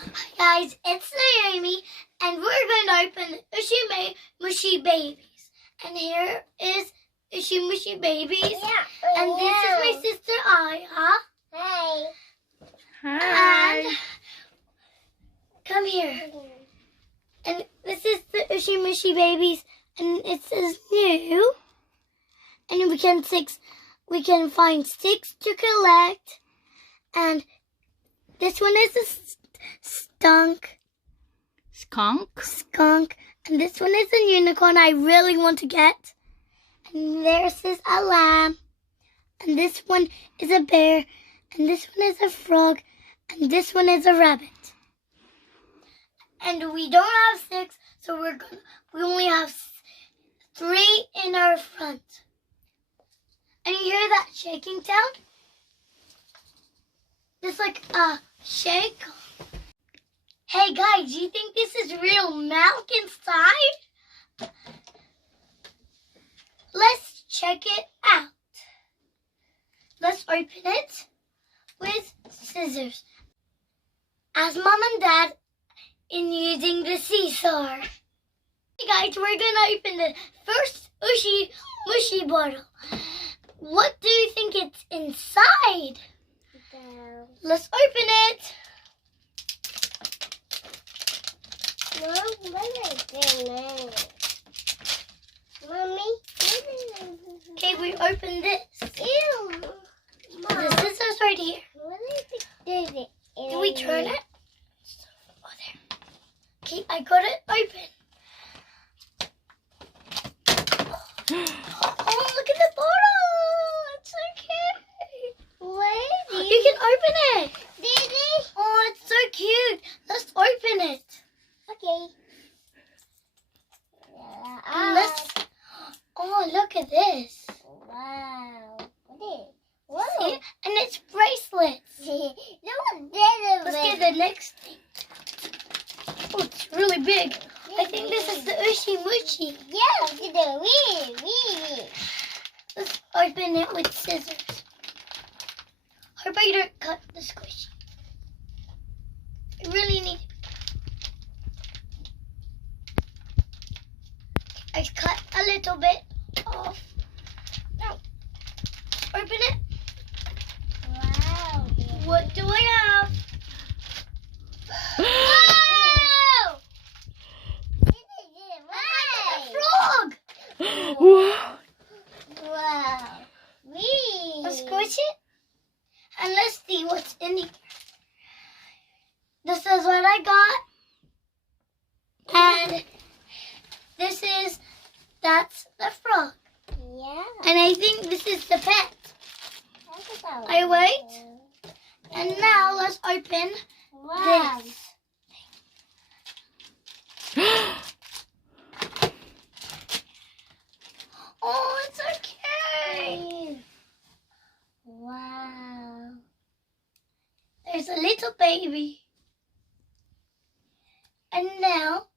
Hi guys, it's Naomi, and we're going to open Ushi Mushy Babies. And here is Ushi Mushy Babies. Yeah. And this is my sister Aya. Hi. And come here. And this is the Ushi Mushy Babies, and it says new. And we can find 6 to collect. And this one is a skunk, and this one is a unicorn I really want to get. And there's a lamb, and this one is a bear, and this one is a frog, and this one is a rabbit. And we don't have 6, so we only have 3 in our front. And you hear that shaking sound? It's like a shake. Hey guys, do you think this is real milk inside? Let's check it out. Let's open it with scissors. As Mom and Dad in using the seesaw. Hey guys, we're gonna open the first Ushi Mushy bottle. What do you think it's inside? Let's open it. Mom, what is it? Mommy? Okay, we opened this. Ew. The scissors right here. What is it? Can we turn it? Oh, there. Okay, I got it open. Oh, look at the bottle. It's so cute. What? You can open it. Did Oh, it's so cute. Let's open it. Okay. And oh, look at this. Wow. What is? Whoa. See? And it's bracelets. Let's get the next thing. Oh, it's really big. I think this is the Ushi Mushy. Yeah, look at the wee. Let's open it with scissors. Hope I don't cut the squishy. I really need it. I cut a little bit off. Now, open it. Wow. What do I have? Wow! A frog! Wow. Wow. Wee. Let's squish it. And let's see what's in here. This is what I got. And that's the frog. Yeah. And I think this is the pet. I wait. And now let's open Wow. this. Oh, it's okay. Wow. There's a little baby. And now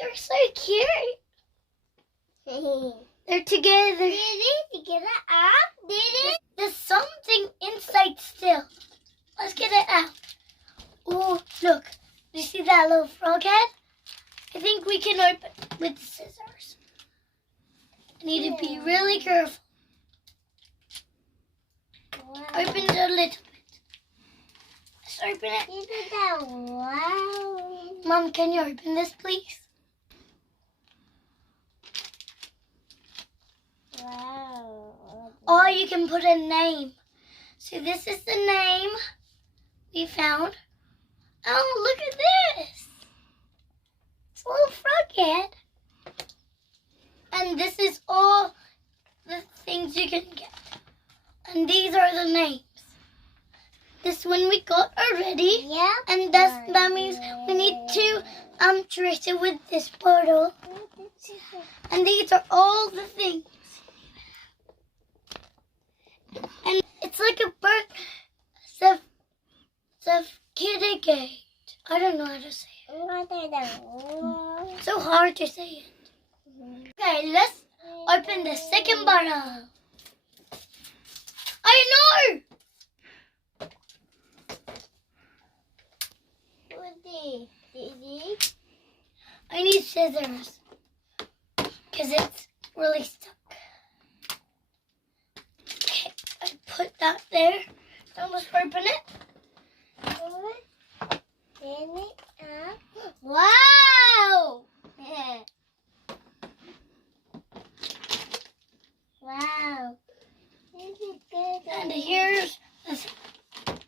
they're so cute. They're together. Did it get it up? Did it? There's something inside still. Let's get it out. Oh, look. Do you see that little frog head? I think we can open with the scissors. I need to be really careful. Wow. Open it a little bit. Let's open it. Isn't that wow? Mom, can you open this, please? Wow. Oh, you can put a name. So this is the name we found. Oh, look at this. It's a little frog head. And this is all the things you can get. And these are the names. This one we got already. Yeah. And that means we need to trace it with this bottle. And these are all the things. And it's like a bird certificate. I don't know how to say it. So hard to say it. Okay, let's open the second bottle. I know! What I need scissors because it's really stuck. Okay, I put that there. Now let's open it. Wow! Wow. This is good. And here's the thing.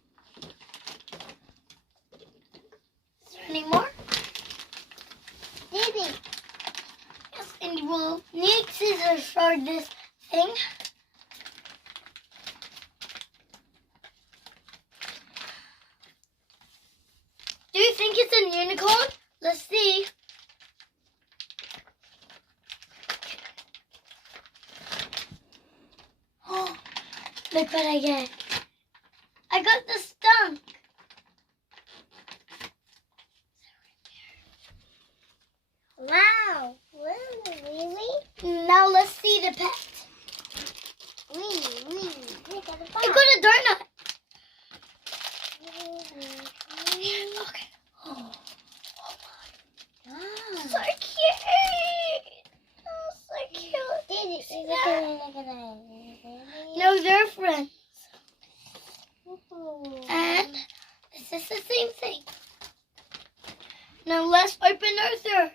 Is there any more? Diddy. Yes, and you will need scissors for this thing. Do you think it's a unicorn? Let's see. Oh, look what I get. I got the skunk. Wow. Really? Now let's see the pet. Really? Look at the I got a donut. Okay. Oh, Wow. so cute. Oh, so cute. Diddy. See Look that? at that. No, they're friends. Ooh. And this is the same thing. Now let's open our third.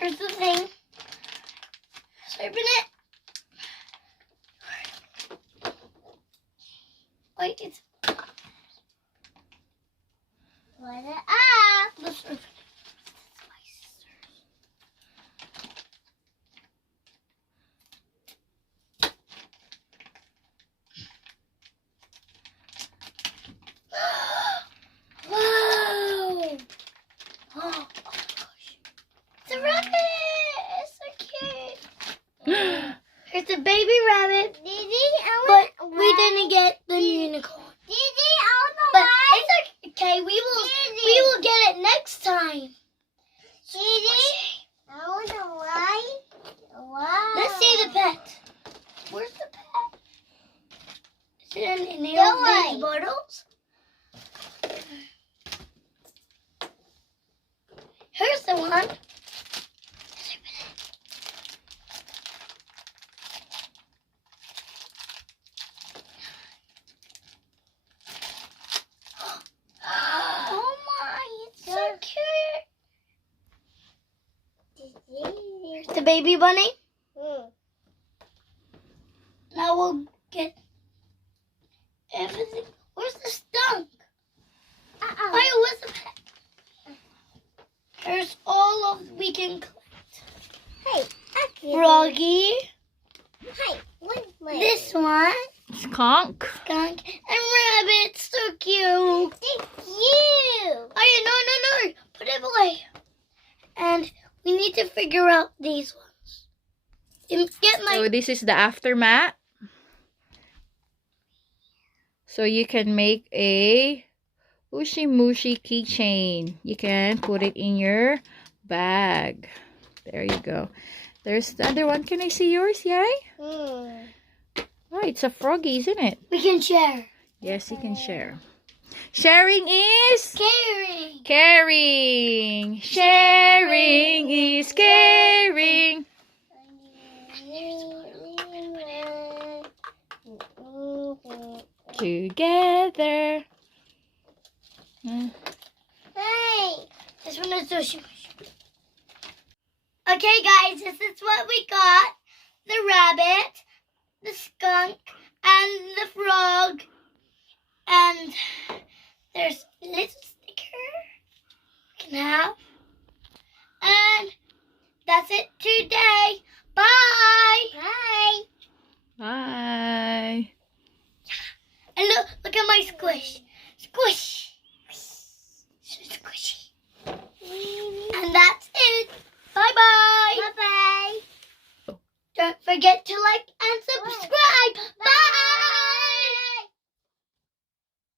Here's the thing. Let's open it. Wait, it's What it up? let's open it. Wow! Oh my gosh. It's a rabbit! It's so cute. Here's the baby rabbit, Diddy, but we didn't get the unicorn. Diddy, I don't But know why. it's okay. We will get it next time. Diddy, I don't know why. Wow. Let's see the pet. Where's the pet? Is it in any Don't of these worry. bottles? Here's the one. Oh my, it's so cute. Here's the baby bunny. Now we'll get everything. Where's the skunk? Oh, where's the pet? Here's all of we can collect. Hey, Froggy, Hey, wait. this one, Skunk. skunk, and rabbit. So cute. Thank you. Oh, no. Put it away. And we need to figure out these ones. Get my... So this is the aftermath. So you can make a Ushi Mushi keychain. You can put it in your bag. There you go. There's the other one. Can I see yours, Yay? Oh, it's a froggy, isn't it? We can share. Yes, you can share. Sharing is Caring. caring. Sharing is caring. Together. Hey. This one is sushi. Okay, guys, this is what we got. The rabbit, the skunk, and the frog. And there's little